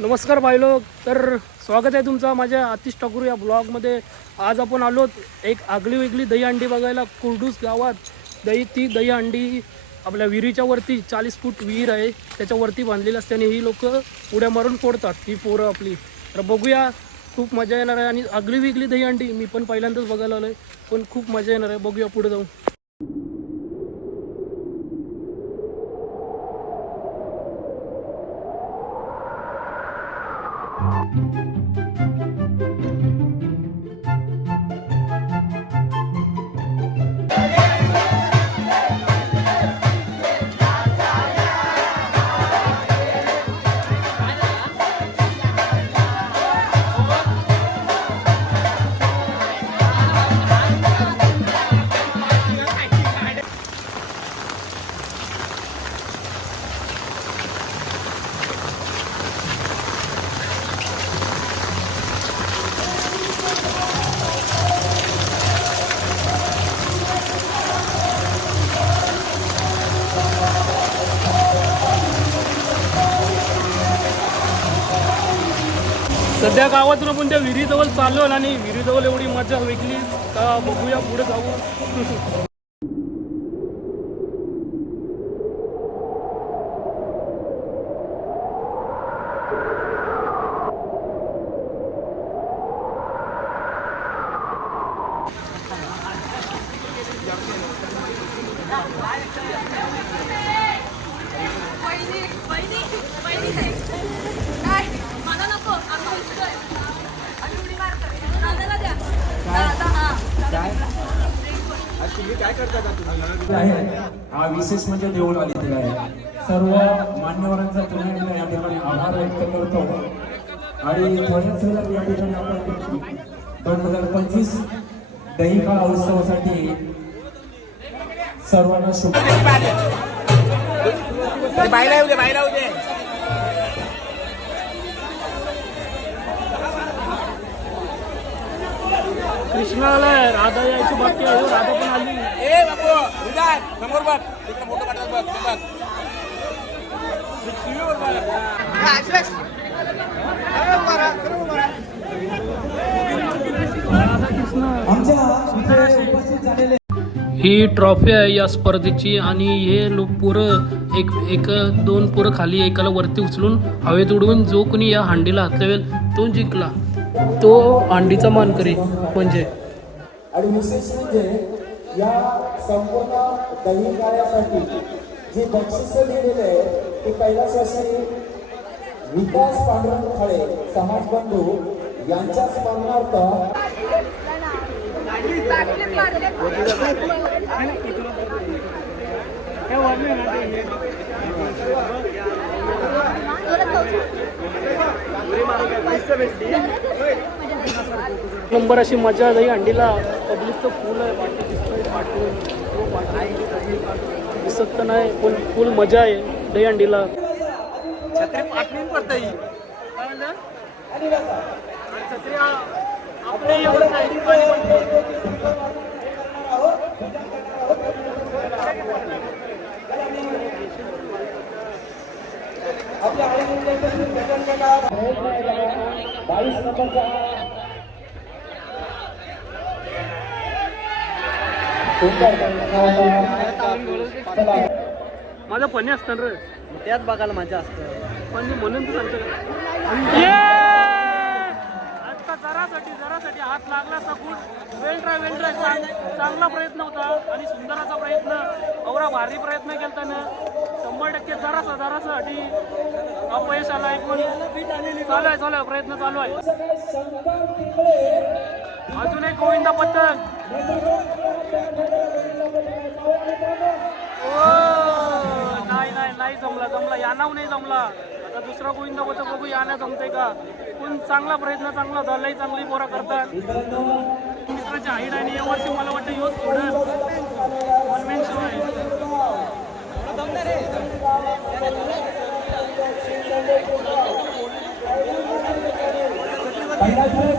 नमस्कार लोक तर स्वागत आहे तुमचं माझ्या आतिश ठाकूर या ब्लॉगमध्ये. आज आपण आलो एक आगली वेगळी दहीहंडी बघायला कुर्डूस गावात. दही ती दहीहंडी आपल्या विहिरीच्या वरती चाळीस फूट विहीर आहे त्याच्यावरती बांधलेली असते आणि ही लोक उड्या मारून फोडतात ही पोरं आपली. तर बघूया खूप मजा येणार आहे. आणि आगळी वेगळी दहीहंडी मी पण पहिल्यांदाच बघायला आलो आहे पण खूप मजा येणार आहे. बघूया पुढे जाऊन. सध्या गावात आपण त्या विहिरीजवळ चाललो आणि विहिरीजवळ एवढी मजा वेगळी का बघूया पुढे जाऊ. हा विशेष म्हणजे देऊळवाडी दिला आहे. सर्व मान्यवरांचा पुन्हा एकदा या ठिकाणी आभार व्यक्त करतो. आणि थोड्याच वेळात या ठिकाणी आपण दोन हजार पंचवीस दहिका उत्सवासाठी सर्वांना शुभ बायला येऊ दे बायला येऊ दे. कृष्णाला राधा यायची बाकी आहे राधा पण आली. समोर बघ तिकडे फोटो काढतात बघ ते बघ TV वर बघ. हा, ही ट्रॉफी आहे या स्पर्धेची आणि हे लोक पोरं एक एक दोन पोरं खाली एकाला वरती उचलून हवेत उडवून जो कोणी या हांडीला हात लावेल तो जिंकला. तो हांडीचा मानकरी म्हणजे आणि विशेष म्हणजे या संपूर्ण दही कार्यासाठी जी बक्षीस दिलेले आहे ती कैलासवासी विकास पांडुरंग खळे समाज बंधू यांच्या स्मरणार्थ नंबर अशी मजा दही अंडीला पब्लिक तर फुल आहे दिसत तर नाही पण फुल मजा आहे दही हंडीला छत्री पाठवून पडतं ही. छत्री आपल्या एवढं नाही. बावीस नंबरचा माझं पणी असतं रे. त्याच बघायला मजा असतं. पण मी म्हणून तू सांगतो! आता जरासाठी जरासाठी हात लागला good well try well try चांगला प्रयत्न होता आणि सुंदराचा प्रयत्न. एवढा भारी प्रयत्न केला ना शंभर टक्के जरासा जरासाठी अपयश आला आहे पण चालू आहे चालू आहे प्रयत्न चालू आहे. अजून एक गोविंदा पथक ओ, नाही नाही नाही जमला जमला. यानाव नाही जमला. आता दुसरा गोविंदा पथक बघू याना जमते का? पण चांगला प्रयत्न चांगला झालाही चांगली पोरा करतात. मित्राची हाईट आणि यावर्षी मला वाटतं योच थोडं वन मॅन शो आहे. पहिला खेळ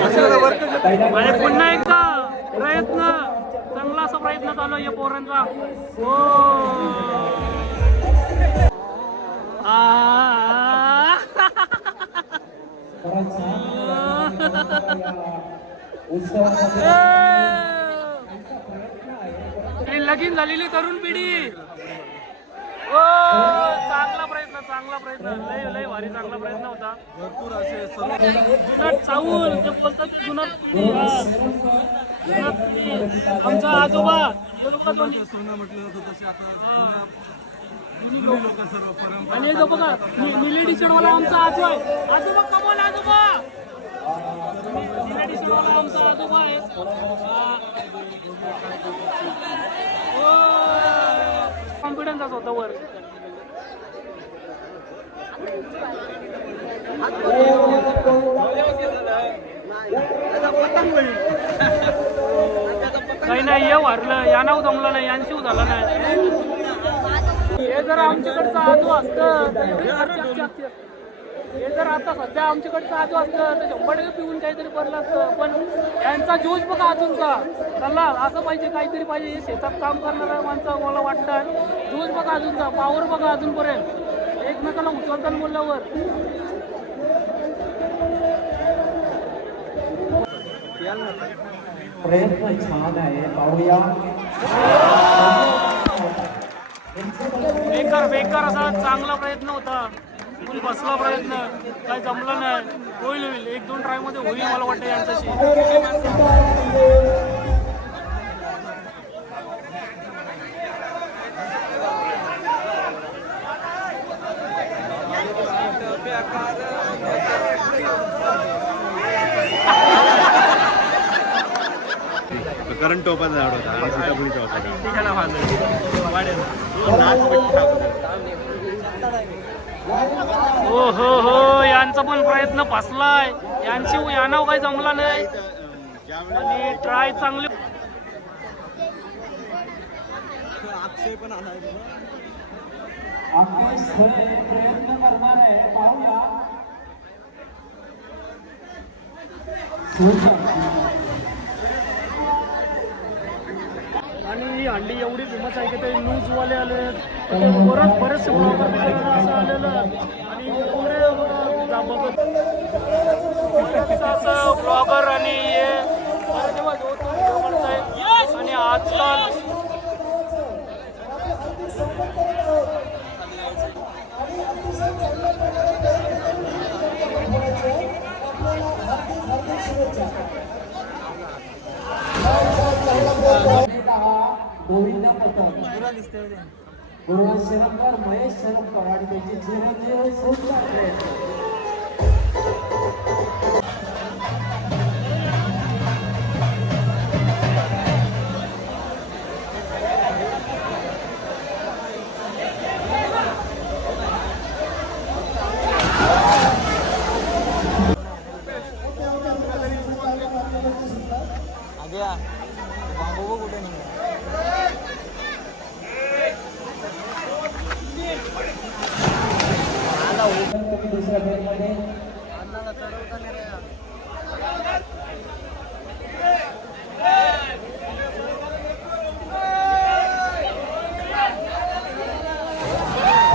म्हणजे पुन्हा एकदा प्रयत्न चांगला असा प्रयत्न चालू आहे या पोरांचा. हो. लगीन झालेली तरुण पिढी. चांगला प्रयत्न चांगला प्रयत्न. लय लय भारी चांगला प्रयत्न होता. जुनाट चाऊल ते बोलतात की जुनाट पिढी हा. जुनाट पिढी. आमचा आजोबा हे. लोकं दोन- आणि जो बघा निले टी शर्ट वाला आमचा आजो आहे. आजोबा कमोल आजोबा! निले टी शर्ट वाला आमचा आजोबा आहे. कॉन्फिडन्स होता वर. काही नाही ये वारलं. या नाव जमलं नाही यांची झाला नाही. हे जर आमच्याकडचं आजू असतं. हे जर आता सध्या आमच्याकडचं आजू असतं तर शंभर टक्के पिऊन काहीतरी पडलं असतं. पण यांचा जोश बघा अजूनचा. चला असं पाहिजे काहीतरी पाहिजे. हे शेतात काम करणाऱ्या माणसं मला वाटतं जोश बघा अजूनचा. पावर बघा अजूनपर्यंत. एकमेकाला उचलताना बोलल्यावर. प्रयत्न छान आहे. पाहूया. बेकार बेकार असा चांगला प्रयत्न होता. बसला प्रयत्न. काय जमला नाही. होईल होईल. एक दोन ट्रायमध्ये होईल मला वाटतं यांच्याशी. करंट टोपाचा झाड होता. आणि सीताफळीचा होता हो हो हो यांचा पण प्रयत्न फसलाय. यांची यानाव काही जमला नाही. आणि ट्राय चांगली प्रयत्न करणार आहे पाहूया आणि एवढी फेमस आहे की ते न्यूजवाले आले बरंच बरेचसे ब्लॉगर असं आलेलं? आणि पुरे गुरुवार शरमकर महेश शरमकर आणि त्यांचे चिरंजीव सुंदर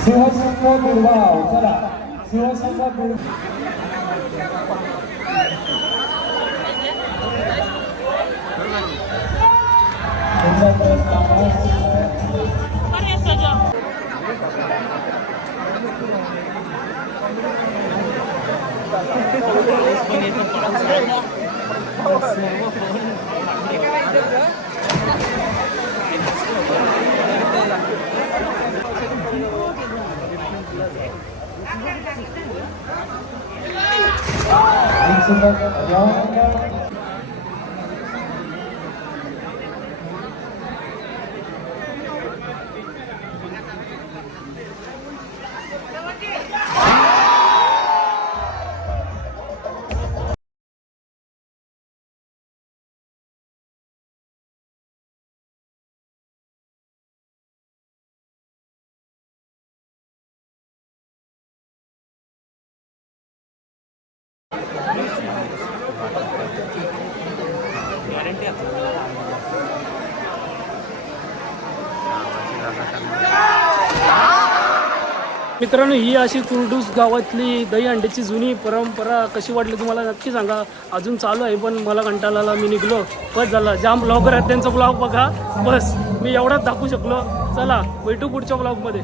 शिवसंघ गुरगाव चला शिवसंघ गुरगाव त्यांचा मित्रांनो ही अशी कुरडूस गावातली दही अंड्याची जुनी परंपरा कशी वाटली तुम्हाला? नक्की सांगा. अजून चालू आहे पण मला कंटाळाला मी निघलो. बस झाला. जाम ब्लॉगर आहेत त्यांचा ब्लॉग बघा. बस. मी एवढाच दाखवू शकलो. चला भेटू पुढच्या ब्लॉगमध्ये